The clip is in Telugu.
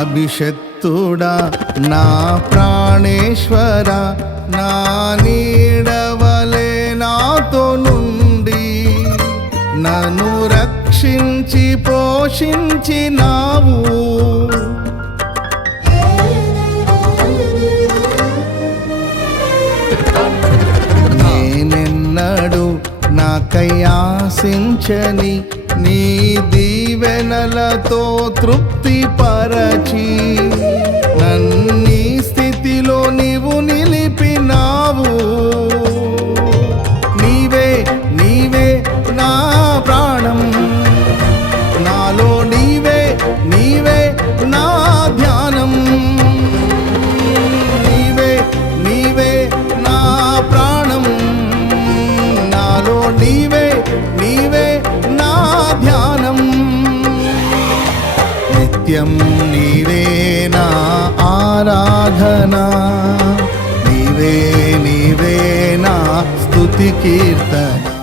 అభిషక్తుడా నా ప్రాణేశ్వర, నా నీడవలే నాతో నుండి నన్ను రక్షించి పోషించినావు. నేనెన్నడు నాకై ఆశించని నీ దీవెనలతో తృప్తి పరచి నన్నీ స్థితిలో నీవు నిలిపినావు. నీవే నీవే నా ప్రాణం, నాలో నీవే నీవే నా ధ్యానం. నీవే నీవే నా ప్రాణం, నాలో నీవే నీవే నా ధ్యానం. నిత్యం నీవే నా ఆరాధనా, నీవే నీవే నా స్తుతి కీర్తన.